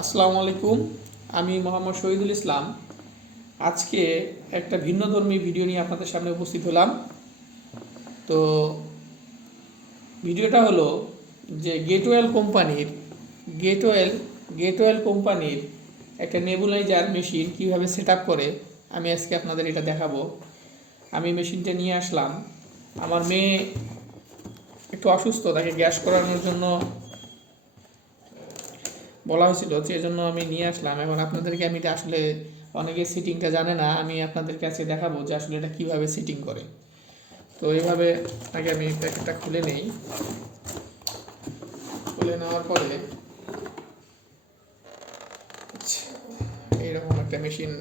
আসসালামু আলাইকুম। আমি মোহাম্মদ শহীদুল ইসলাম। আজকে একটা ভিন্নধর্মী ভিডিও নিয়ে আপনাদের সামনে উপস্থিত হলাম। তো ভিডিওটা হলো যে গেটওয়েল কোম্পানির একটা নেবুলাইজার মেশিন কিভাবে সেট আপ করে আমি আজকে আপনাদের এটা দেখাবো। আমি মেশিনটা নিয়ে আসলাম। আমার মেয়ে একটু অসুস্থ, তাকে গ্যাস করানোর জন্য বলা হয়েছিল, সেই জন্য আমি নিয়ে আসলাম। এখন আপনাদেরকে আমি এটা আসলে অনেকে সিটিংটা জানে না, আমি আপনাদেরকে আজকে দেখাবো যে আসলে এটা কীভাবে সিটিং করে। তো এইভাবে আগে আমি প্যাকেটটা খুলে নেই। খুলে নেওয়ার পরে এইরকম একটা মেশিন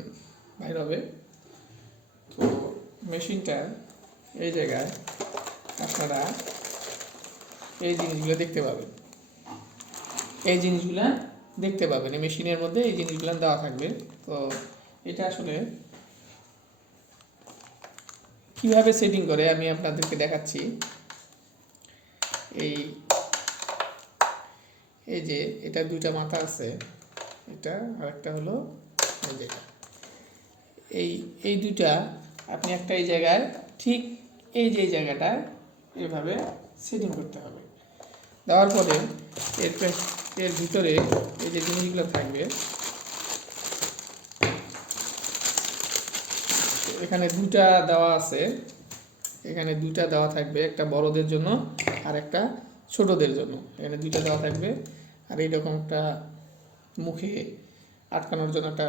বাইর হবে। তো মেশিনটা এই জায়গায় আপনারা এই জিনিসগুলো দেখতে পাবেন। এই মেশিনের মধ্যে এই জিনিসগুলো দেওয়া থাকবে। তো এটা আসলে কিভাবে সেটিং করে আমি আপনাদেরকে দেখাচ্ছি। এই যে এটা দুইটা মাথা আছে, এটা আর একটা হলো এই জায়গা। এই দুইটা আপনি একটা এই জায়গায় ঠিক এই জায়গাটা এভাবে সেটিং করতে হবে। দেওয়ার পরে এর ভিতরে এই যে জিনিসগুলো থাকবে, এখানে দুটা দেওয়া আছে, এখানে দুইটা দেওয়া থাকবে, একটা বড়দের জন্য আর একটা ছোটদের জন্য। এখানে দুইটা দেওয়া থাকবে। আর এইরকম একটা মুখে আটকানোর জন্য একটা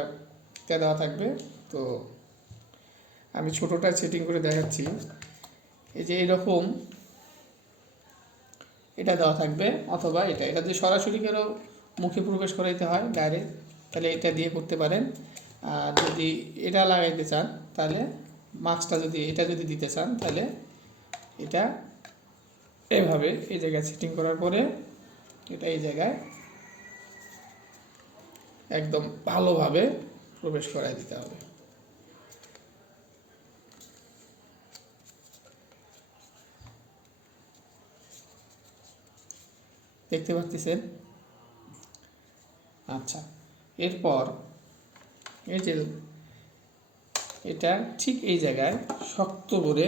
দেওয়া থাকবে। তো আমি ছোটটা সেটিং করে দেখাচ্ছি। এই যে এইরকম এটা দেওয়া থাকবে, অথবা এটা যদি সরাসরি কেউ মুখে প্রবেশ করাইতে হয় ডাইরেক্ট, তাহলে এটা দিয়ে করতে পারেন। আর যদি এটা লাগাইতে চান তাহলে মাস্কটা যদি দিতে চান তাহলে এটা এভাবে এই জায়গায় সেটিং করার পরে এটা এই জায়গায় একদম ভালোভাবে প্রবেশ করাই দিতে হবে। দেখতে পাচ্ছেন? আচ্ছা, এরপর এই যে এটা ঠিক এই জায়গায় শক্ত করে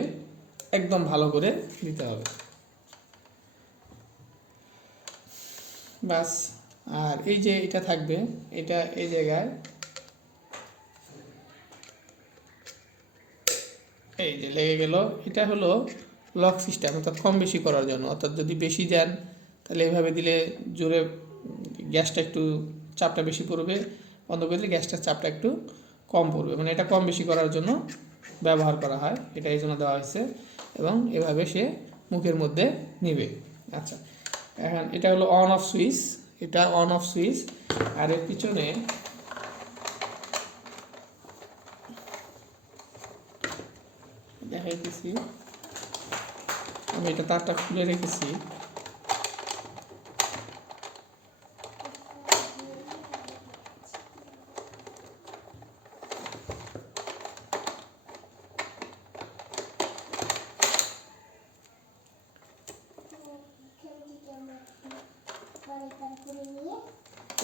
একদম ভালো করে দিতে হবে, বাস। আর এই যে এটা থাকবে, এটা এই জায়গায় এই যে লেগে গেল। এটা হলো লক সিস্টেম, অর্থাৎ কম বেশি করার জন্য। অর্থাৎ যদি বেশি দেন তাহলে এইভাবে দিলে জোরে গ্যাসটা একটু চাপটা বেশি পড়বে, বন্ধ করে দিলে গ্যাসটার চাপটা একটু কম পড়বে। মানে এটা কম বেশি করার জন্য ব্যবহার করা হয়, এটা এই জন্য দেওয়া হয়েছে। এবং এভাবে সে মুখের মধ্যে নিবে। আচ্ছা, এখন এটা হলো অন অফ সুইচ, এটা অন অফ সুইচ। আর এর পিছনে দেখাইতেছি, আমি এটা তারটা খুলে রেখেছি।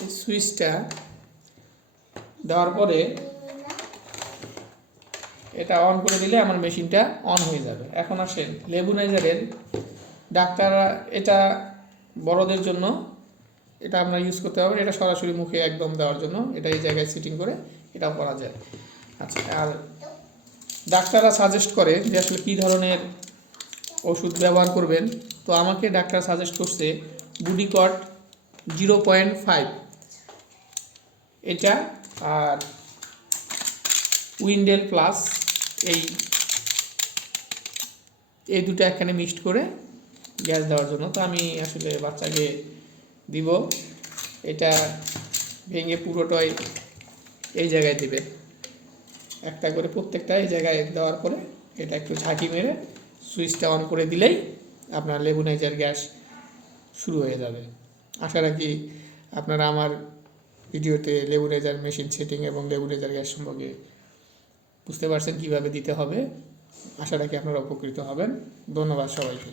এই সুইচটা দেওয়ার পরে এটা অন করে দিলে আমার মেশিনটা অন হয়ে যাবে। এখন আসেন নেবুলাইজারের, ডাক্তাররা এটা বড়দের জন্য এটা আপনারা ইউজ করতে পারবেন। এটা সরাসরি মুখে একদম দেওয়ার জন্য এটা এই জায়গায় সেটিং করে এটাও করা যায়। আচ্ছা, আর ডাক্তাররা সাজেস্ট করে যে আসলে কী ধরনের ওষুধ ব্যবহার করবেন। তো আমাকে ডাক্তার সাজেস্ট করছে বুডিকট 0.5 এটা, আর উইন্ডেল প্লাস, এই দুটো একখানে মিক্সড করে গ্যাস দেওয়ার জন্য। তো আমি আসলে বাচ্চাকে দিব। এটা ভেঙে পুরোটাই এই জায়গায় দিবে, একটা করে প্রত্যেকটা এই জায়গায় দেওয়ার পরে এটা একটু ঝাঁকি মেরে সুইচটা অন করে দিলেই আপনার নেবুলাইজার গ্যাস শুরু হয়ে যাবে। আশা রাখি আপনারা আমার ভিডিওতে নেবুলাইজার মেশিন সেটিং এবং নেবুলাইজার গ্যাস সম্পর্কে বুঝতে পারছেন কীভাবে দিতে হবে। আশা রাখি আপনারা উপকৃত হবেন। ধন্যবাদ সবাইকে।